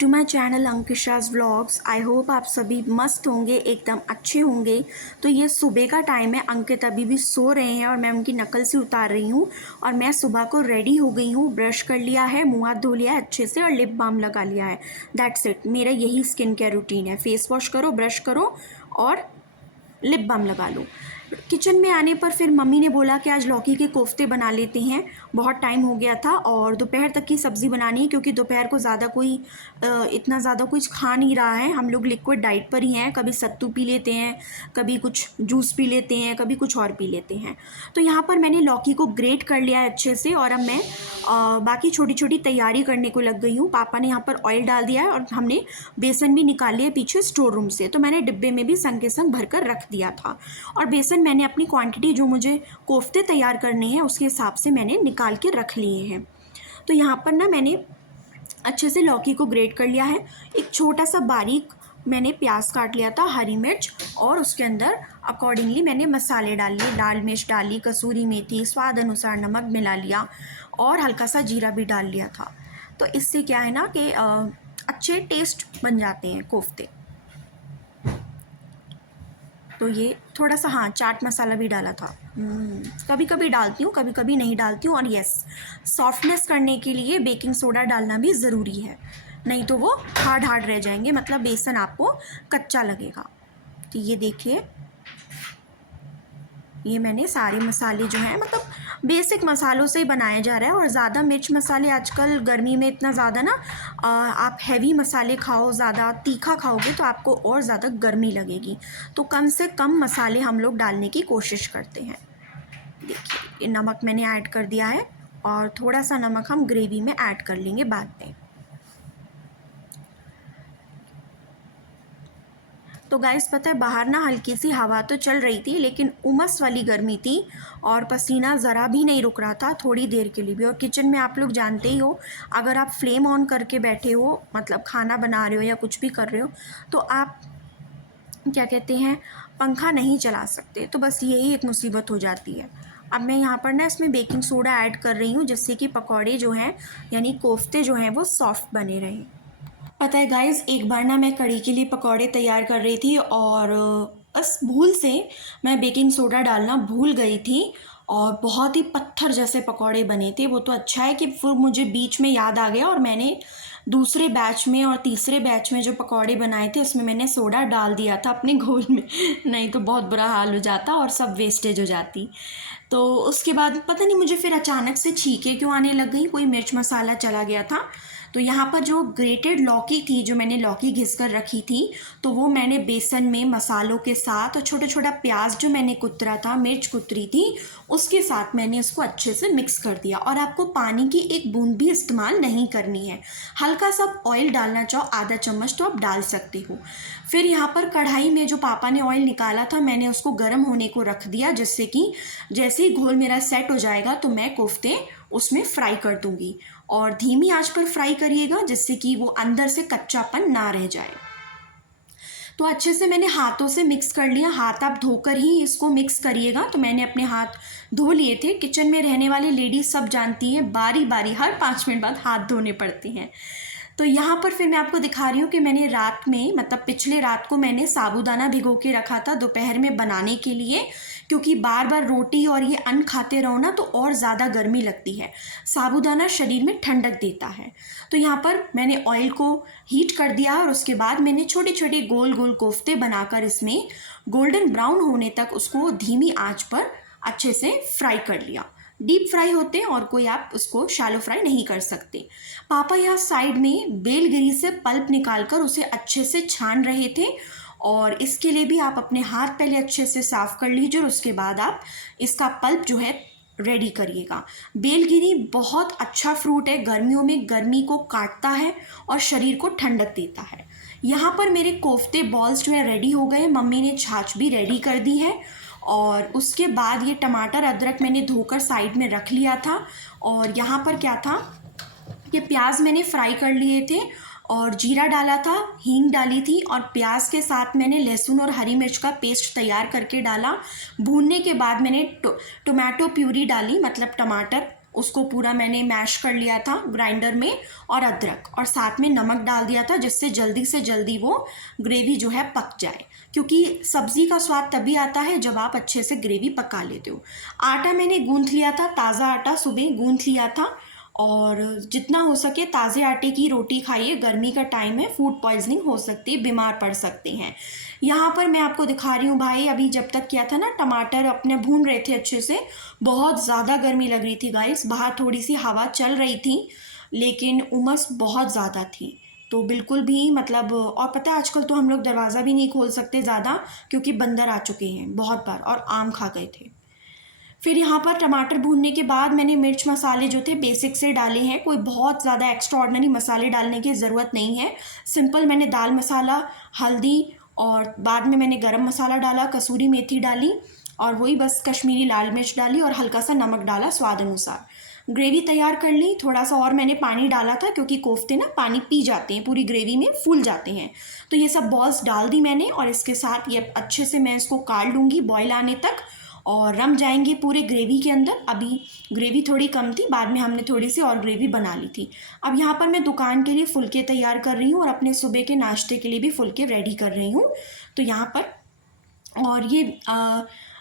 To my channel Ankisha's vlogs. I hope आप सभी मस्त होंगे, एकदम अच्छे होंगे। तो ये सुबह का टाइम है, अंकित अभी भी सो रहे हैं और मैं उनकी नकल से उतार रही हूँ। और मैं सुबह को रेडी हो गई हूँ, ब्रश कर लिया है, मुँह हाथ धो लिया है अच्छे से और लिप बाम लगा लिया है। दैट्स इट, मेरा यही स्किन केयर रूटीन है। फेस वॉश करो, ब्रश करो और लिप बाम लगा लो। किचन में आने पर फिर मम्मी ने बोला कि आज लौकी के कोफ्ते बना लेते हैं। बहुत टाइम हो गया था और दोपहर तक की सब्ज़ी बनानी है, क्योंकि दोपहर को ज़्यादा कोई इतना ज़्यादा कुछ खा नहीं रहा है। हम लोग लिक्विड डाइट पर ही हैं, कभी सत्तू पी लेते हैं, कभी कुछ जूस पी लेते हैं, कभी कुछ और पी लेते हैं। तो यहाँ पर मैंने लौकी को ग्रेट कर लिया है अच्छे से और अब मैं बाकी छोटी छोटी तैयारी करने को लग गई हूँ। पापा ने यहाँ पर ऑयल डाल दिया है और हमने बेसन भी निकाल लिया पीछे स्टोर रूम से। तो मैंने डिब्बे में भी संग के संग भर कर रख दिया था। और बेसन मैंने अपनी क्वांटिटी जो मुझे कोफ्ते तैयार करने हैं उसके हिसाब से मैंने निकाल के रख लिए हैं। तो यहाँ पर ना मैंने अच्छे से लौकी को ग्रेट कर लिया है। एक छोटा सा बारीक मैंने प्याज काट लिया था, हरी मिर्च, और उसके अंदर अकॉर्डिंगली मैंने मसाले डाल लिए। लाल मिर्च डाली, कसूरी मेथी, स्वाद अनुसार नमक मिला लिया और हल्का सा जीरा भी डाल लिया था। तो इससे क्या है ना कि अच्छे टेस्ट बन जाते हैं कोफ्ते। तो ये थोड़ा सा चाट मसाला भी डाला था। कभी कभी डालती हूँ, कभी कभी नहीं डालती हूँ। और यस, सॉफ्टनेस करने के लिए बेकिंग सोडा डालना भी ज़रूरी है, नहीं तो वो हार्ड हार्ड रह जाएंगे, मतलब बेसन आपको कच्चा लगेगा। तो ये देखिए, ये मैंने सारे मसाले जो हैं, मतलब बेसिक मसालों से ही बनाया जा रहा है। और ज़्यादा मिर्च मसाले आजकल गर्मी में इतना ज़्यादा ना, आप हैवी मसाले खाओ, ज़्यादा तीखा खाओगे तो आपको और ज़्यादा गर्मी लगेगी। तो कम से कम मसाले हम लोग डालने की कोशिश करते हैं। देखिए, ये नमक मैंने ऐड कर दिया है और थोड़ा सा नमक हम ग्रेवी में ऐड कर लेंगे बाद में। तो गाइस, पता है बाहर ना हल्की सी हवा तो चल रही थी, लेकिन उमस वाली गर्मी थी और पसीना ज़रा भी नहीं रुक रहा था थोड़ी देर के लिए भी। और किचन में आप लोग जानते ही हो, अगर आप फ्लेम ऑन करके बैठे हो, मतलब खाना बना रहे हो या कुछ भी कर रहे हो, तो आप क्या कहते हैं, पंखा नहीं चला सकते। तो बस यही एक मुसीबत हो जाती है। अब मैं यहाँ पर ना इसमें बेकिंग सोडा ऐड कर रही हूँ, जिससे कि पकौड़े जो हैं, यानी कोफ्ते जो हैं, वो सॉफ्ट बने रहें। पता है गाइज़, एक बार ना मैं कढ़ी के लिए पकौड़े तैयार कर रही थी और बस भूल से मैं बेकिंग सोडा डालना भूल गई थी और बहुत ही पत्थर जैसे पकौड़े बने थे। वो तो अच्छा है कि फिर मुझे बीच में याद आ गया और मैंने दूसरे बैच में और तीसरे बैच में जो पकौड़े बनाए थे उसमें मैंने सोडा डाल दिया था अपने घोल में। नहीं तो बहुत बुरा हाल हो जाता और सब वेस्टेज हो जाती। तो उसके बाद पता नहीं मुझे फिर अचानक से छींके क्यों आने लग गई, कोई मिर्च मसाला चला गया था। तो यहाँ पर जो ग्रेटेड लौकी थी, जो मैंने लौकी घिस कर रखी थी, तो वो मैंने बेसन में मसालों के साथ और छोटा छोटा प्याज जो मैंने कुतरा था, मिर्च कुतरी थी, उसके साथ मैंने उसको अच्छे से मिक्स कर दिया। और आपको पानी की एक बूंद भी इस्तेमाल नहीं करनी है। हल्का सा ऑयल डालना चाहो, आधा चम्मच, तो आप डाल सकते हो। फिर यहाँ पर कढ़ाई में जो पापा ने ऑयल निकाला था, मैंने उसको गर्म होने को रख दिया, जिससे कि जैसे ही घोल मेरा सेट हो जाएगा तो मैं कोफ्ते उसमें फ्राई कर दूंगी। और धीमी आंच पर फ्राई करिएगा, जिससे कि वो अंदर से कच्चापन ना रह जाए। तो अच्छे से मैंने हाथों से मिक्स कर लिया। हाथ आप धोकर ही इसको मिक्स करिएगा। तो मैंने अपने हाथ धो लिए थे। किचन में रहने वाले लेडीज सब जानती हैं, बारी बारी हर 5 मिनट बाद हाथ धोने पड़ते हैं। तो यहाँ पर फिर मैं आपको दिखा रही हूँ कि मैंने रात में, मतलब पिछले रात को मैंने साबूदाना भिगो के रखा था दोपहर में बनाने के लिए, क्योंकि बार बार रोटी और ये अन्न खाते रहो ना तो और ज़्यादा गर्मी लगती है। साबूदाना शरीर में ठंडक देता है। तो यहाँ पर मैंने ऑयल को हीट कर दिया और उसके बाद मैंने छोटे छोटे गोल गोल कोफ्ते बनाकर इसमें गोल्डन ब्राउन होने तक उसको धीमी आंच पर अच्छे से फ्राई कर लिया। डीप फ्राई होते हैं और कोई आप उसको शैलो फ्राई नहीं कर सकते। पापा यहाँ साइड में बेलगिरी से पल्प निकालकर उसे अच्छे से छान रहे थे। और इसके लिए भी आप अपने हाथ पहले अच्छे से साफ कर लीजिए और उसके बाद आप इसका पल्प जो है रेडी करिएगा। बेलगिरी बहुत अच्छा फ्रूट है, गर्मियों में गर्मी को काटता है और शरीर को ठंडक देता है। यहाँ पर मेरे कोफ्ते बॉल्स जो है रेडी हो गए। मम्मी ने छाछ भी रेडी कर दी है। और उसके बाद ये टमाटर अदरक मैंने धोकर साइड में रख लिया था। और यहाँ पर क्या था कि प्याज मैंने फ्राई कर लिए थे और जीरा डाला था, हींग डाली थी और प्याज के साथ मैंने लहसुन और हरी मिर्च का पेस्ट तैयार करके डाला। भूनने के बाद मैंने टोमेटो प्यूरी डाली, मतलब टमाटर, उसको पूरा मैंने मैश कर लिया था ग्राइंडर में, और अदरक, और साथ में नमक डाल दिया था, जिससे जल्दी से जल्दी वो ग्रेवी जो है पक जाए, क्योंकि सब्ज़ी का स्वाद तभी आता है जब आप अच्छे से ग्रेवी पका लेते हो। आटा मैंने गूँथ लिया था, ताज़ा आटा सुबह गूँथ लिया था, और जितना हो सके ताज़े आटे की रोटी खाइए, गर्मी का टाइम है, फूड पॉइजनिंग हो सकती है, बीमार पड़ सकते हैं। यहाँ पर मैं आपको दिखा रही हूँ भाई, अभी जब तक किया था ना, टमाटर अपने भून रहे थे अच्छे से, बहुत ज़्यादा गर्मी लग रही थी गाइस, बाहर थोड़ी सी हवा चल रही थी लेकिन उमस बहुत ज़्यादा थी, तो बिल्कुल भी मतलब, और पता है आजकल तो हम लोग दरवाज़ा भी नहीं खोल सकते ज़्यादा, क्योंकि बंदर आ चुके हैं बहुत बार और आम खा गए थे। फिर यहाँ पर टमाटर भूनने के बाद मैंने मिर्च मसाले जो थे बेसिक से डाले हैं, कोई बहुत ज़्यादा एक्स्ट्रा ऑर्डिनरी मसाले डालने की ज़रूरत नहीं है। सिंपल मैंने दाल मसाला, हल्दी, और बाद में मैंने गरम मसाला डाला, कसूरी मेथी डाली, और वही बस कश्मीरी लाल मिर्च डाली, और हल्का सा नमक डाला स्वाद अनुसार। ग्रेवी तैयार कर ली, थोड़ा सा और मैंने पानी डाला था, क्योंकि कोफ्ते ना पानी पी जाते हैं, पूरी ग्रेवी में फूल जाते हैं। तो ये सब बॉल्स डाल दी मैंने, और इसके साथ ये अच्छे से मैं इसको काट लूँगी बॉयल आने तक, और रम जाएंगे पूरे ग्रेवी के अंदर। अभी ग्रेवी थोड़ी कम थी, बाद में हमने थोड़ी सी और ग्रेवी बना ली थी। अब यहाँ पर मैं दुकान के लिए फुलके तैयार कर रही हूँ, और अपने सुबह के नाश्ते के लिए भी फुलके रेडी कर रही हूँ। तो यहाँ पर, और ये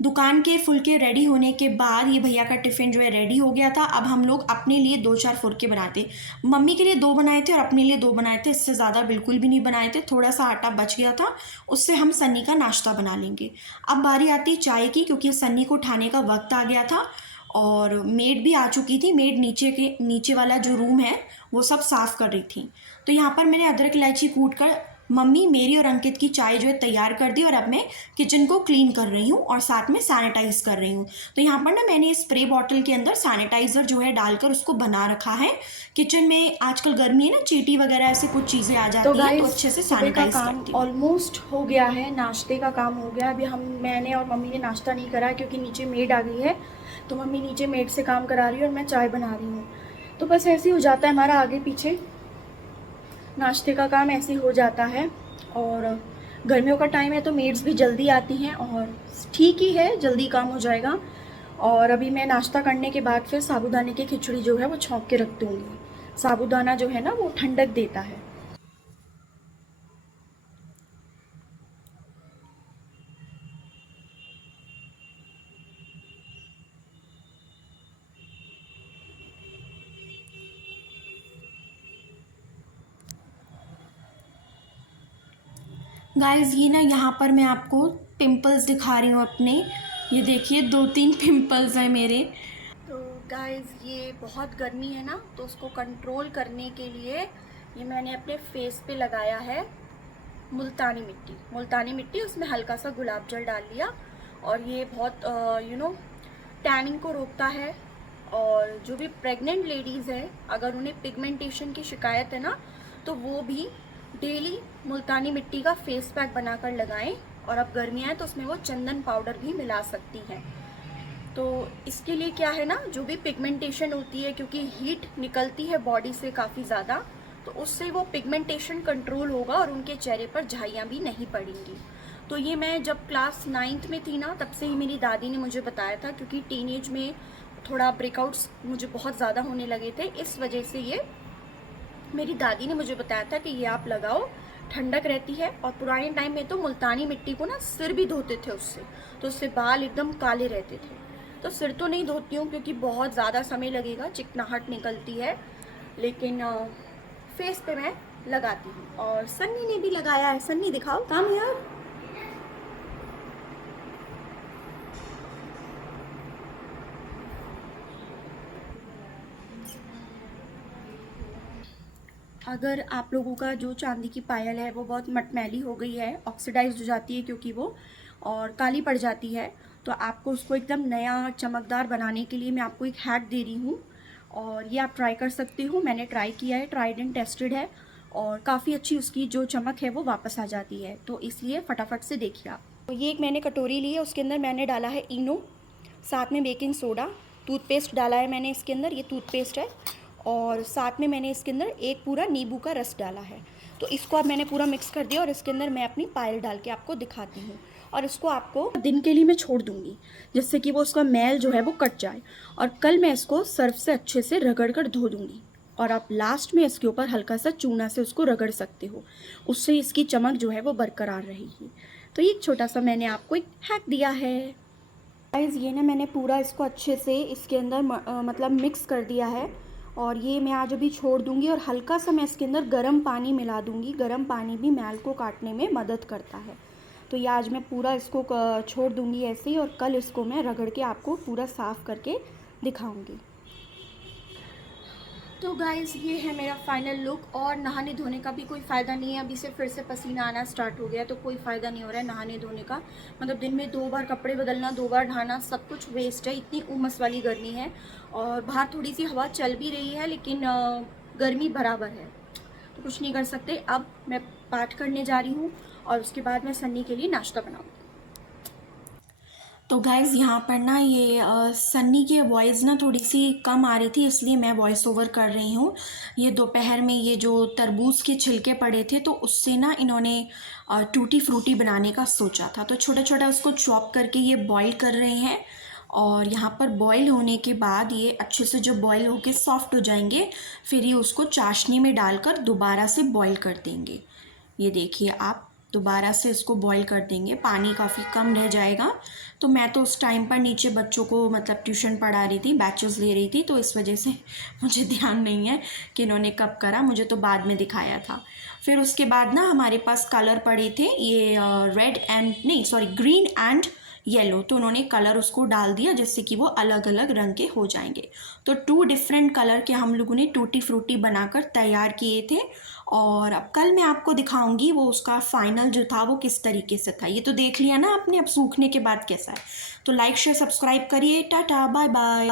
दुकान के फुलके रेडी होने के बाद ये भैया का टिफ़िन जो है रेडी हो गया था। अब हम लोग अपने लिए 2-4 फुलके बनाते, मम्मी के लिए 2 बनाए थे और अपने लिए 2 बनाए थे, इससे ज़्यादा बिल्कुल भी नहीं बनाए थे, थोड़ा सा आटा बच गया था, उससे हम सन्नी का नाश्ता बना लेंगे। अब बारी आती चाय की, क्योंकि सन्नी को उठाने का वक्त आ गया था, और मेड भी आ चुकी थी। मेड नीचे वाला जो रूम है वो सब साफ़ कर रही थी। तो यहाँ पर मैंने अदरक इलायची कूट कर मम्मी मेरी और अंकित की चाय जो है तैयार कर दी, और अब मैं किचन को क्लीन कर रही हूँ और साथ में सैनिटाइज़ कर रही हूँ। तो यहाँ पर ना मैंने स्प्रे बॉटल के अंदर सैनिटाइज़र जो है डालकर उसको बना रखा है। किचन में आजकल गर्मी है ना, चींटी वगैरह ऐसे कुछ चीज़ें आ जाती हैं, तो अच्छे से सैनिटाइज करती हूँ। ऑलमोस्ट हो गया है, नाश्ते का काम हो गया। अभी मैंने और मम्मी ने नाश्ता नहीं करा, क्योंकि नीचे मेड आ गई है, तो मम्मी नीचे मेड से काम करा रही है और मैं चाय बना रही हूँ। तो बस ऐसे ही हो जाता है हमारा आगे पीछे, नाश्ते का काम ऐसे ही हो जाता है। और गर्मियों का टाइम है तो मेड्स भी जल्दी आती हैं, और ठीक ही है, जल्दी काम हो जाएगा। और अभी मैं नाश्ता करने के बाद फिर साबूदाने की खिचड़ी जो है वो छौंक के रख दूँगी। साबूदाना जो है ना वो ठंडक देता है। गाइस ये ना, यहाँ पर मैं आपको पिंपल्स दिखा रही हूँ अपने, ये देखिए 2-3 पिंपल्स हैं मेरे। तो गाइस ये बहुत गर्मी है ना, तो उसको कंट्रोल करने के लिए ये मैंने अपने फेस पे लगाया है मुल्तानी मिट्टी। मुल्तानी मिट्टी, उसमें हल्का सा गुलाब जल डाल लिया, और ये बहुत टैनिंग को रोकता है। और जो भी प्रेग्नेंट लेडीज़ हैं, अगर उन्हें पिगमेंटेशन की शिकायत है ना, तो वो भी डेली मुल्तानी मिट्टी का फेस पैक बनाकर लगाएं। और अब गर्मियाँ हैं तो उसमें वो चंदन पाउडर भी मिला सकती हैं। तो इसके लिए क्या है ना, जो भी पिगमेंटेशन होती है, क्योंकि हीट निकलती है बॉडी से काफ़ी ज़्यादा, तो उससे वो पिगमेंटेशन कंट्रोल होगा और उनके चेहरे पर झाइयाँ भी नहीं पड़ेंगी। तो ये मैं जब क्लास 9th में थी ना, तब से ही मेरी दादी ने मुझे बताया था, क्योंकि टीनेज में थोड़ा ब्रेकआउट्स मुझे बहुत ज़्यादा होने लगे थे, इस वजह से ये मेरी दादी ने मुझे बताया था कि ये आप लगाओ, ठंडक रहती है। और पुराने टाइम में तो मुल्तानी मिट्टी को ना सिर भी धोते थे उससे, तो उससे बाल एकदम काले रहते थे। तो सिर तो नहीं धोती हूँ, क्योंकि बहुत ज़्यादा समय लगेगा, चिकनाहट निकलती है, लेकिन फेस पे मैं लगाती हूँ। और सन्नी ने भी लगाया है। सन्नी दिखाओ, काम यार। अगर आप लोगों का जो चांदी की पायल है वो बहुत मटमैली हो गई है, ऑक्सीडाइज हो जाती है क्योंकि वो, और काली पड़ जाती है, तो आपको उसको एकदम नया चमकदार बनाने के लिए मैं आपको एक हैक दे रही हूँ, और ये आप ट्राई कर सकते हो। मैंने ट्राई किया है, ट्राइड एंड टेस्टेड है, और काफ़ी अच्छी उसकी जो चमक है वो वापस आ जाती है। तो इसलिए फटाफट से देखिए आप। तो ये एक मैंने कटोरी ली है, उसके अंदर मैंने डाला है इनो, साथ में बेकिंग सोडा, टूथपेस्ट डाला है मैंने इसके अंदर, ये टूथपेस्ट है, और साथ में मैंने इसके अंदर एक पूरा नींबू का रस डाला है। तो इसको अब मैंने पूरा मिक्स कर दिया, और इसके अंदर मैं अपनी पायल डाल के आपको दिखाती हूँ। और इसको आपको दिन के लिए मैं छोड़ दूँगी, जिससे कि वो उसका मैल जो है वो कट जाए। और कल मैं इसको सर्फ से अच्छे से रगड़ कर धो दूँगी। और आप लास्ट में इसके ऊपर हल्का सा चूना से उसको रगड़ सकते हो, उससे इसकी चमक जो है वो बरकरार रहेगी। तो ये एक छोटा सा मैंने आपको एक हैक दिया है। गाइस ये ना मैंने पूरा इसको अच्छे से इसके अंदर मतलब मिक्स कर दिया है। और ये मैं आज अभी छोड़ दूँगी और हल्का सा मैं इसके अंदर गर्म पानी मिला दूँगी। गर्म पानी भी मैल को काटने में मदद करता है। तो ये आज मैं पूरा इसको छोड़ दूँगी ऐसे ही, और कल इसको मैं रगड़ के आपको पूरा साफ़ करके दिखाऊँगी। तो गाइज़ ये है मेरा फाइनल लुक। और नहाने धोने का भी कोई फ़ायदा नहीं है, अभी से फिर से पसीना आना स्टार्ट हो गया, तो कोई फ़ायदा नहीं हो रहा है नहाने धोने का। मतलब दिन में 2 बार कपड़े बदलना, 2 बार नहाना, सब कुछ वेस्ट है, इतनी उमस वाली गर्मी है। और बाहर थोड़ी सी हवा चल भी रही है, लेकिन गर्मी बराबर है, तो कुछ नहीं कर सकते। अब मैं पाठ करने जा रही हूँ और उसके बाद मैं सन्नी के लिए नाश्ता बनाऊँगी। तो गाइज़ यहाँ पर ना ये सन्नी की वॉइस ना थोड़ी सी कम आ रही थी, इसलिए मैं वॉइस ओवर कर रही हूँ। ये दोपहर में ये जो तरबूज के छिलके पड़े थे, तो उससे ना इन्होंने टूटी फ्रूटी बनाने का सोचा था, तो छोटा छोटा उसको चॉप करके ये बॉईल कर रहे हैं। और यहाँ पर बॉईल होने के बाद ये अच्छे से जब बॉईल होके सॉफ्ट हो जाएंगे, फिर ये उसको चाशनी में डालकर दोबारा से बॉईल कर देंगे। ये देखिए आप, दोबारा से इसको बॉईल कर देंगे, पानी काफ़ी कम रह जाएगा। तो मैं तो उस टाइम पर नीचे बच्चों को मतलब ट्यूशन पढ़ा रही थी, बैचेस ले रही थी, तो इस वजह से मुझे ध्यान नहीं है कि इन्होंने कब करा, मुझे तो बाद में दिखाया था। फिर उसके बाद ना हमारे पास कलर पड़े थे, ये ग्रीन एंड येलो, तो उन्होंने कलर उसको डाल दिया जिससे कि वो अलग अलग रंग के हो जाएंगे। तो 2 डिफरेंट कलर के हम लोगों ने टूटी फ्रूटी बनाकर तैयार किए थे। और अब कल मैं आपको दिखाऊंगी वो उसका फाइनल जो था वो किस तरीके से था। ये तो देख लिया ना आपने, अब सूखने के बाद कैसा है। तो लाइक शेयर सब्सक्राइब करिए। Tata bye bye.